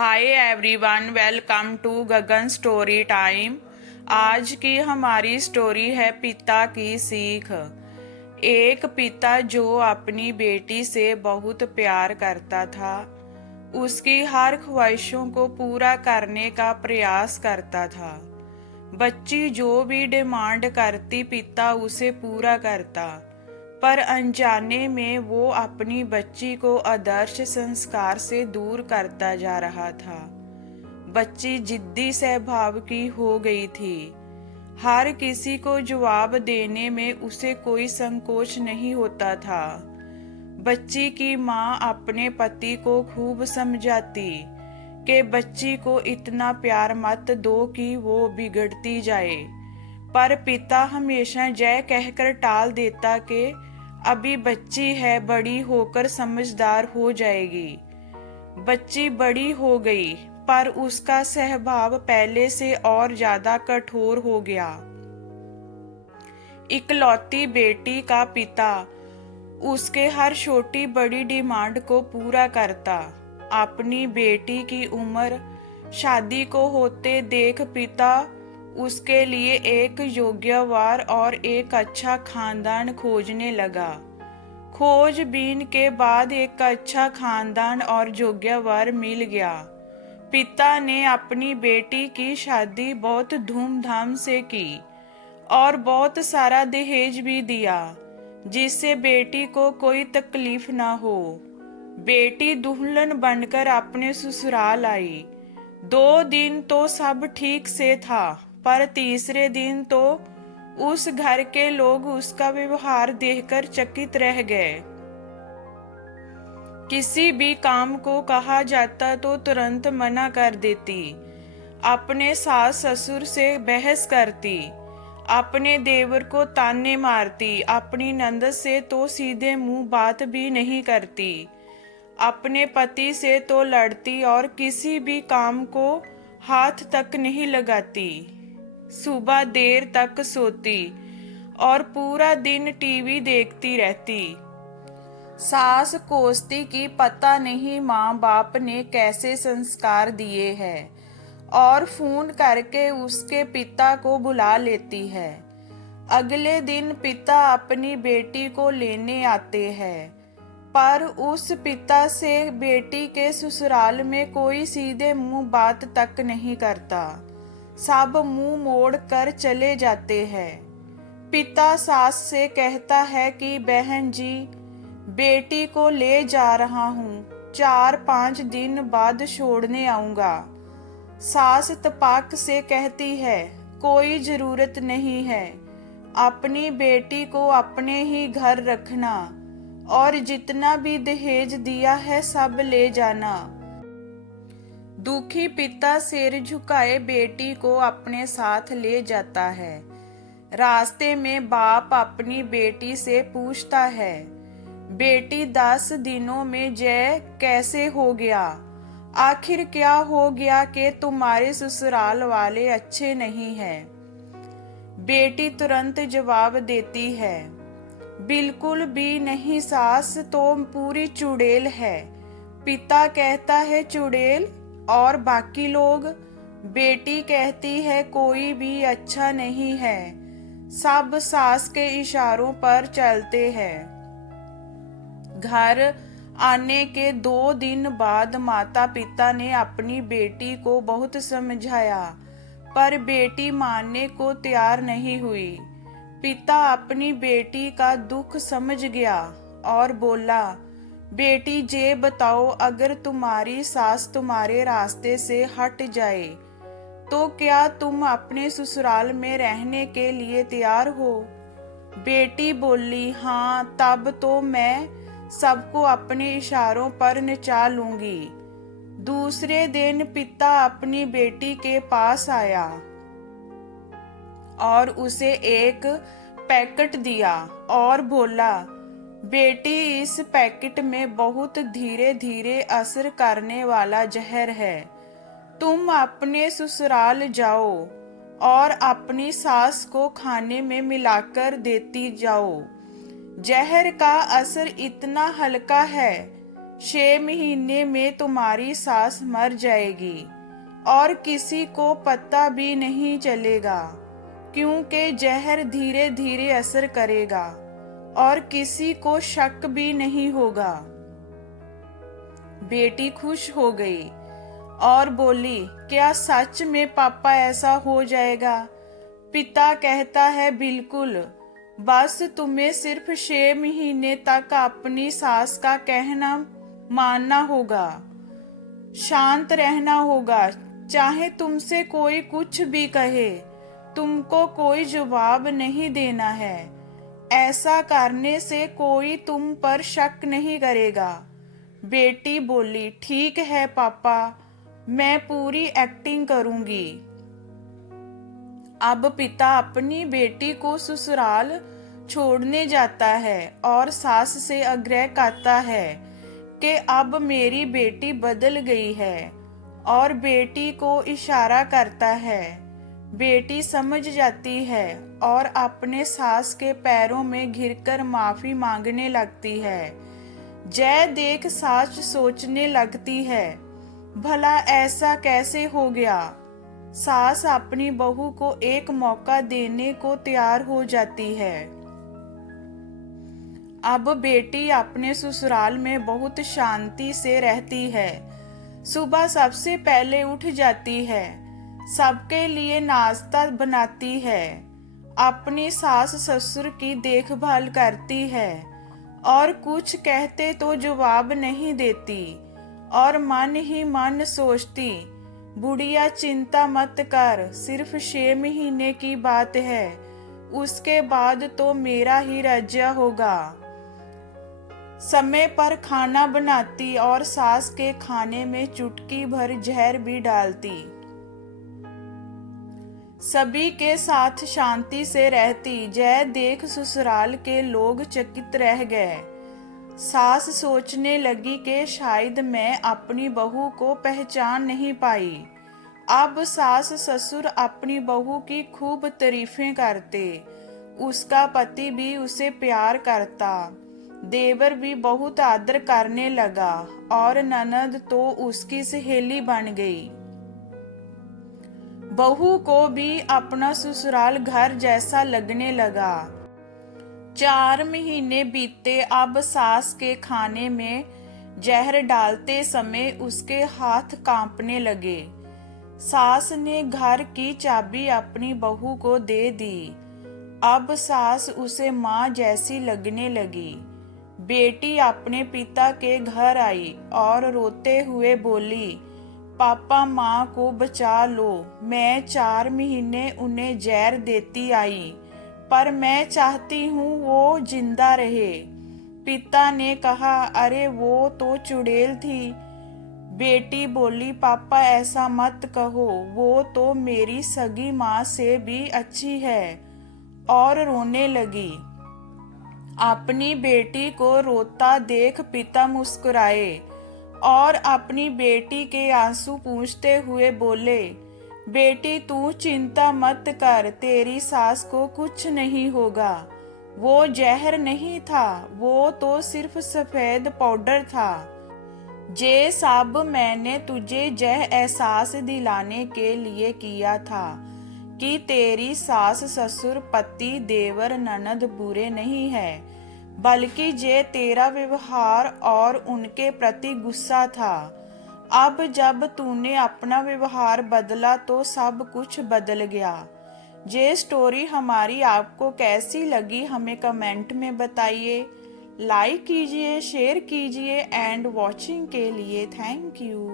Hi everyone, welcome to Gagan story time. आज की हमारी स्टोरी है पिता की सीख। एक पिता जो अपनी बेटी से बहुत प्यार करता था, उसकी हर ख्वाहिशों को पूरा करने का प्रयास करता था। बच्ची जो भी डिमांड करती, पिता उसे पूरा करता, पर अनजाने में वो अपनी बच्ची को आदर्श संस्कार से दूर करता जा रहा था। बच्ची जिद्दी स्वभाव की हो गई थी। हर किसी को जवाब देने में उसे कोई संकोच नहीं होता था। बच्ची की माँ अपने पति को खूब समझाती कि बच्ची को इतना प्यार मत दो कि वो बिगड़ती जाए, पर पिता हमेशा जय कहकर टाल देता कि अभी बच्ची है, बड़ी होकर समझदार हो जाएगी। बच्ची बड़ी हो गई, पर उसका स्वभाव पहले से और ज्यादा कठोर हो गया। इकलौती बेटी का पिता उसके हर छोटी बड़ी डिमांड को पूरा करता। अपनी बेटी की उम्र शादी को होते देख पिता उसके लिए एक योग्य वर और एक अच्छा खानदान खोजने लगा। खोजबीन के बाद एक अच्छा खानदान और योग्य वर मिल गया। पिता ने अपनी बेटी की शादी बहुत धूमधाम से की और बहुत सारा दहेज भी दिया, जिससे बेटी को कोई तकलीफ ना हो। बेटी दुल्हन बनकर अपने ससुराल आई। 2 दिन तो सब ठीक से था, पर तीसरे दिन तो उस घर के लोग उसका व्यवहार देखकर चकित रह गए। किसी भी काम को कहा जाता तो तुरंत मना कर देती, अपने सास ससुर से बहस करती, अपने देवर को ताने मारती, अपनी नंद से तो सीधे मुंह बात भी नहीं करती, अपने पति से तो लड़ती और किसी भी काम को हाथ तक नहीं लगाती। सुबह देर तक सोती और पूरा दिन टीवी देखती रहती। सास कोसती कि पता नहीं माँ बाप ने कैसे संस्कार दिए हैं, और फोन करके उसके पिता को बुला लेती है। अगले दिन पिता अपनी बेटी को लेने आते हैं, पर उस पिता से बेटी के ससुराल में कोई सीधे मुंह बात तक नहीं करता। सब मुंह मोड़ कर चले जाते हैं। पिता सास से कहता है कि बहन जी, बेटी को ले जा रहा हूँ, 4-5 दिन बाद छोड़ने आऊंगा। सास तपाक से कहती है, कोई जरूरत नहीं है, अपनी बेटी को अपने ही घर रखना और जितना भी दहेज दिया है सब ले जाना। दुखी पिता सिर झुकाए बेटी को अपने साथ ले जाता है। रास्ते में बाप अपनी बेटी से पूछता है, बेटी 10 दिनों में जय कैसे हो गया? आखिर क्या हो गया कि तुम्हारे ससुराल वाले अच्छे नहीं हैं? बेटी तुरंत जवाब देती है, बिल्कुल भी नहीं सास, तो पूरी चुड़ैल है। पिता कहता है, चुड़ैल और बाकी लोग? बेटी कहती है, कोई भी अच्छा नहीं है, सब सास के इशारों पर चलते हैं। घर आने के 2 दिन बाद माता पिता ने अपनी बेटी को बहुत समझाया, पर बेटी मानने को तैयार नहीं हुई। पिता अपनी बेटी का दुख समझ गया और बोला, बेटी जे बताओ, अगर तुम्हारी सास तुम्हारे रास्ते से हट जाए तो क्या तुम अपने ससुराल में रहने के लिए तैयार हो? बेटी बोली, हाँ, तब तो मैं सबको अपने इशारों पर नचा लूंगी। दूसरे दिन पिता अपनी बेटी के पास आया और उसे एक पैकेट दिया और बोला, बेटी, इस पैकेट में बहुत धीरे धीरे असर करने वाला जहर है। तुम अपने ससुराल जाओ और अपनी सास को खाने में मिलाकर देती जाओ। जहर का असर इतना हल्का है 6 महीने में तुम्हारी सास मर जाएगी और किसी को पता भी नहीं चलेगा, क्योंकि जहर धीरे धीरे असर करेगा और किसी को शक भी नहीं होगा। बेटी खुश हो गई और बोली, क्या सच में पापा ऐसा हो जाएगा? पिता कहता है, बिल्कुल, बस तुम्हें सिर्फ 6 महीने तक अपनी सास का कहना मानना होगा, शांत रहना होगा। चाहे तुमसे कोई कुछ भी कहे, तुमको कोई जवाब नहीं देना है। ऐसा करने से कोई तुम पर शक नहीं करेगा। बेटी बोली, ठीक है पापा, मैं पूरी एक्टिंग करूंगी। अब पिता अपनी बेटी को ससुराल छोड़ने जाता है और सास से आग्रह करता है कि अब मेरी बेटी बदल गई है, और बेटी को इशारा करता है। बेटी समझ जाती है और अपने सास के पैरों में घिरकर माफी मांगने लगती है। जय देख सास सोचने लगती है, भला ऐसा कैसे हो गया। सास अपनी बहू को एक मौका देने को तैयार हो जाती है। अब बेटी अपने ससुराल में बहुत शांति से रहती है। सुबह सबसे पहले उठ जाती है, सबके लिए नाश्ता बनाती है, अपनी सास ससुर की देखभाल करती है और कुछ कहते तो जवाब नहीं देती और मन ही मन सोचती, बुढ़िया चिंता मत कर, सिर्फ 6 महीने की बात है, उसके बाद तो मेरा ही राज्य होगा। समय पर खाना बनाती और सास के खाने में चुटकी भर जहर भी डालती। सभी के साथ शांति से रहती। जय देख ससुराल के लोग चकित रह गए। सास सोचने लगी कि शायद मैं अपनी बहू को पहचान नहीं पाई। अब सास ससुर अपनी बहू की खूब तारीफें करते। उसका पति भी उसे प्यार करता। देवर भी बहुत आदर करने लगा और ननद तो उसकी सहेली बन गई। बहू को भी अपना ससुराल घर जैसा लगने लगा। 4 महीने बीते। अब सास के खाने में जहर डालते समय उसके हाथ कांपने लगे। सास ने घर की चाबी अपनी बहू को दे दी। अब सास उसे माँ जैसी लगने लगी। बेटी अपने पिता के घर आई और रोते हुए बोली, पापा माँ को बचा लो। मैं 4 महीने उन्हें जहर देती आई, पर मैं चाहती हूँ वो जिंदा रहे। पिता ने कहा, अरे वो तो चुड़ैल थी। बेटी बोली, पापा ऐसा मत कहो, वो तो मेरी सगी माँ से भी अच्छी है, और रोने लगी। अपनी बेटी को रोता देख पिता मुस्कुराए और अपनी बेटी के आंसू पूंछते हुए बोले, बेटी तू चिंता मत कर, तेरी सास को कुछ नहीं होगा। वो जहर नहीं था, वो तो सिर्फ सफेद पाउडर था। ये सब मैंने तुझे यह एहसास दिलाने के लिए किया था कि तेरी सास ससुर पति देवर ननद बुरे नहीं है, बल्कि ये तेरा व्यवहार और उनके प्रति गुस्सा था। अब जब तूने अपना व्यवहार बदला तो सब कुछ बदल गया। ये स्टोरी हमारी आपको कैसी लगी हमें कमेंट में बताइए। लाइक कीजिए, शेयर कीजिए एंड वॉचिंग के लिए थैंक यू।